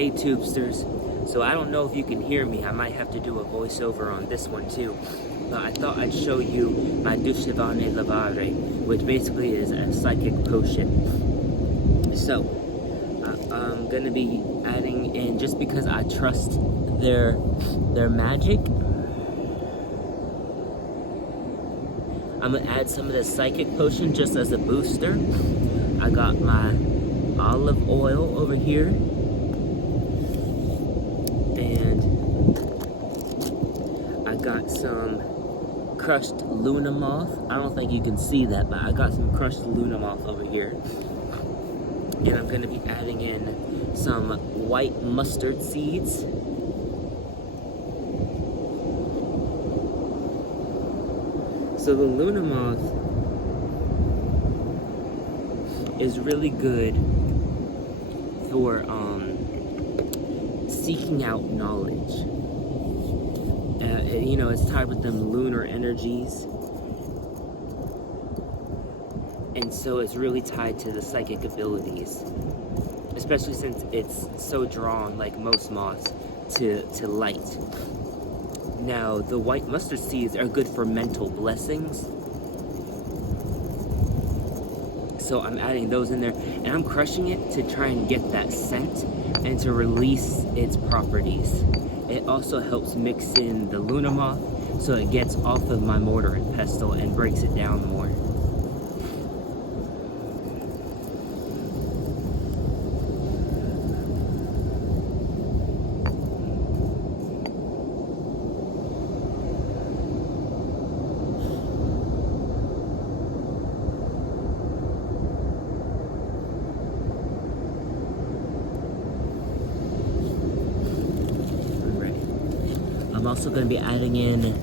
Hey tubesters, so I don't know if you can hear me. I might have to do a voiceover on this one too, but I thought I'd show you my Duscivane Lavare, which basically is a psychic potion. So I'm gonna be adding in, just because I trust their magic, I'm gonna add some of this psychic potion just as a booster. I got my olive oil over here, and I got some crushed Luna moth. I don't think you can see that, but I got some crushed Luna moth over here. And I'm gonna be adding in some white mustard seeds. So the Luna moth is really good for seeking out knowledge. You know, it's tied with them lunar energies, and so it's really tied to the psychic abilities, especially since it's so drawn, like most moths, to light. Now, the white mustard seeds are good for mental blessings, so I'm adding those in there, and I'm crushing it to try and get that scent and to release its properties. It also helps mix in the Luna moth, so it gets off of my mortar and pestle and breaks it down more. I'm also going to be adding in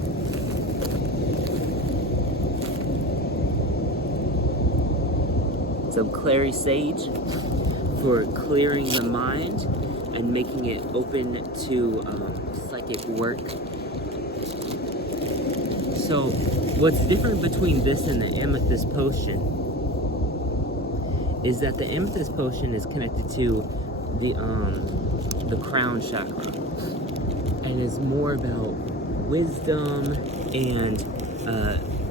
some clary sage for clearing the mind and making it open to psychic work. So what's different between this and the amethyst potion is that the amethyst potion is connected to the crown chakra, and is more about wisdom and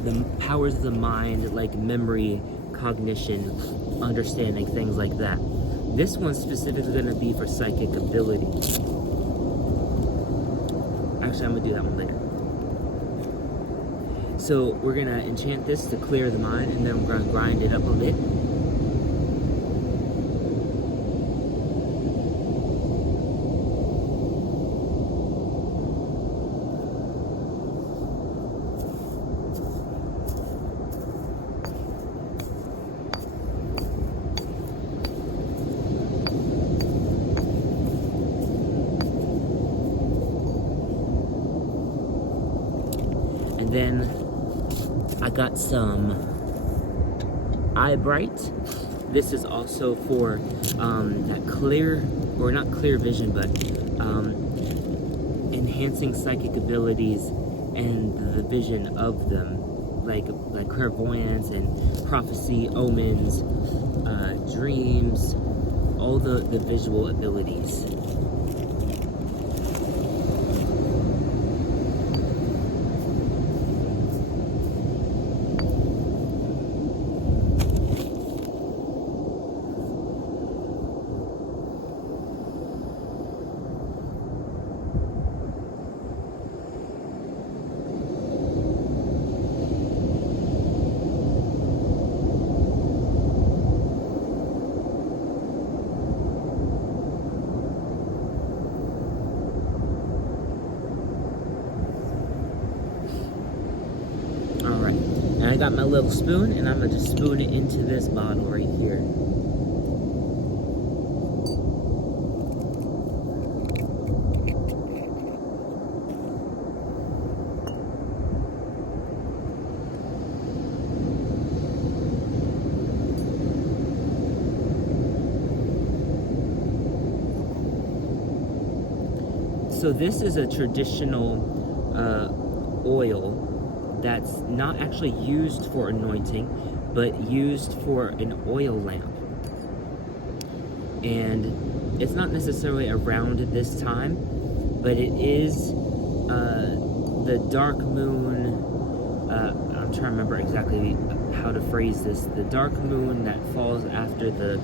the powers of the mind, like memory, cognition, understanding, things like that. This one's specifically going to be for psychic abilities. Actually, I'm going to do that one later. So we're going to enchant this to clear the mind, and then we're going to grind it up a bit. And then I got some eye bright. This is also for that clear, or not clear vision, but enhancing psychic abilities and the vision of them, like clairvoyance and prophecy, omens, dreams, all the visual abilities. Alright, and I got my little spoon, and I'm going to just spoon it into this bottle right here. So this is a traditional oil that's not actually used for anointing, but used for an oil lamp. And it's not necessarily around this time, but it is the dark moon. I'm trying to remember exactly how to phrase this. The dark moon that falls after the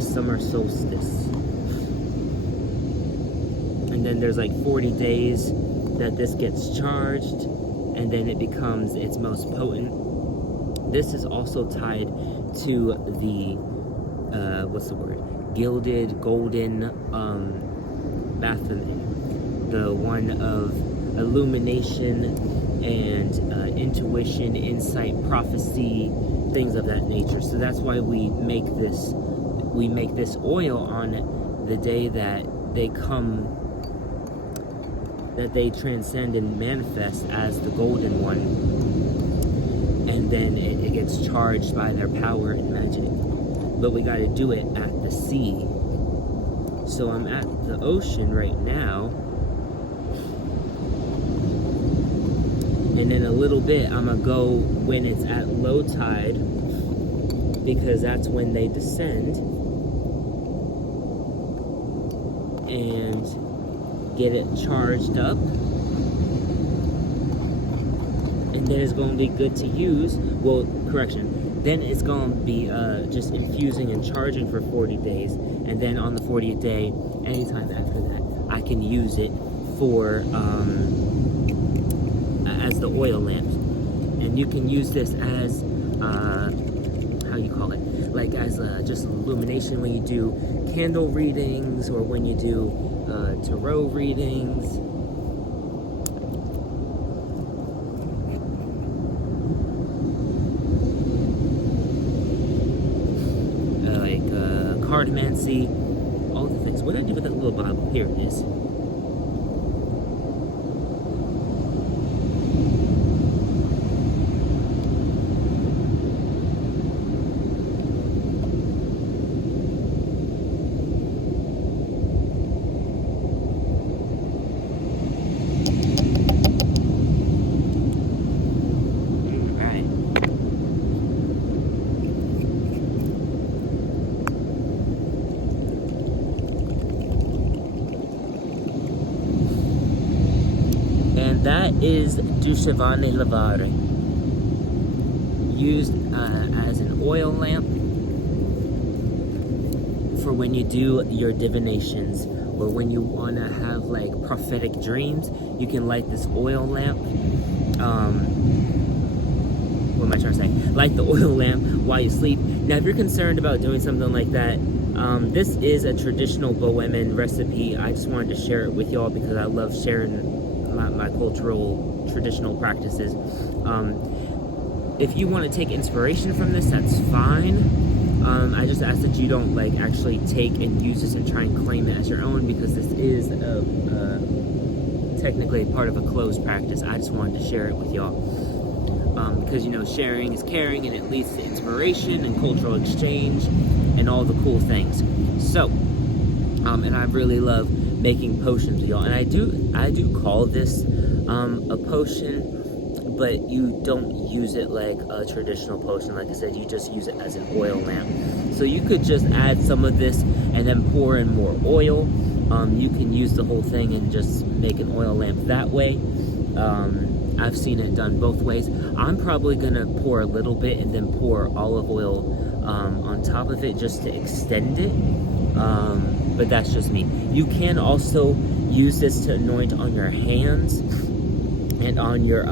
summer solstice. And then there's like 40 days that this gets charged, and then it becomes its most potent. This is also tied to the, what's the word? Gilded, golden, Bāfömä. The one of illumination and intuition, insight, prophecy, things of that nature. So that's why we make this oil on the day that they come, that they transcend and manifest as the golden one, and then it gets charged by their power and magic. But we got to do it at the sea. So I'm at the ocean right now, and in a little bit I'm gonna go when it's at low tide, because that's when they descend, and get it charged up, and then it's going to be good to use. Well, correction, then it's going to be just infusing and charging for 40 days, and then on the 40th day, anytime after that, I can use it for as the oil lamp. And you can use this as how you call it, like as just illumination when you do candle readings, or when you do tarot readings. Like cartomancy, all the things. What did I do with that little Bible? Here it is. That is Dushavane Lavare, used as an oil lamp for when you do your divinations, or when you want to have like prophetic dreams. You can light this oil lamp. What am I trying to say? Light the oil lamp while you sleep. Now, if you're concerned about doing something like that, this is a traditional Bāfömä recipe. I just wanted to share it with y'all because I love sharing my cultural traditional practices. If you want to take inspiration from this, that's fine. I just ask that you don't like actually take and use this and try and claim it as your own, because this is technically part of a closed practice. I just wanted to share it with y'all, because you know, sharing is caring, and it leads to inspiration and cultural exchange and all the cool things. So and I really love making potions, y'all, and I do call this a potion, but you don't use it like a traditional potion. Like I said, you just use it as an oil lamp. So you could just add some of this and then pour in more oil. You can use the whole thing and just make an oil lamp that way. I've seen it done both ways. I'm probably gonna pour a little bit and then pour olive oil on top of it just to extend it. But that's just me. You can also use this to anoint on your hands and on your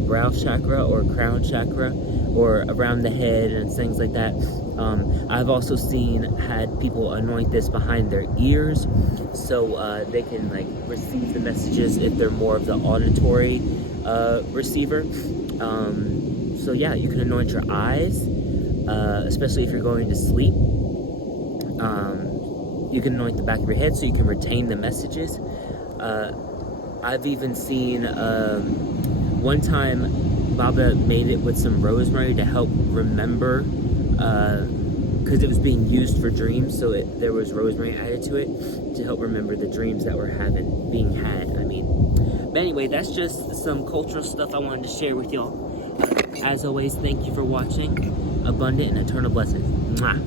brow chakra or crown chakra, or around the head and things like that. I've also had people anoint this behind their ears, so they can like receive the messages if they're more of the auditory receiver. So yeah, you can anoint your eyes, especially if you're going to sleep. You can anoint the back of your head so you can retain the messages. I've even seen, one time Baba made it with some rosemary to help remember, because it was being used for dreams, so there was rosemary added to it to help remember the dreams that were being had. But anyway, that's just some cultural stuff I wanted to share with y'all. As always, thank you for watching. Abundant and eternal blessings. Mwah.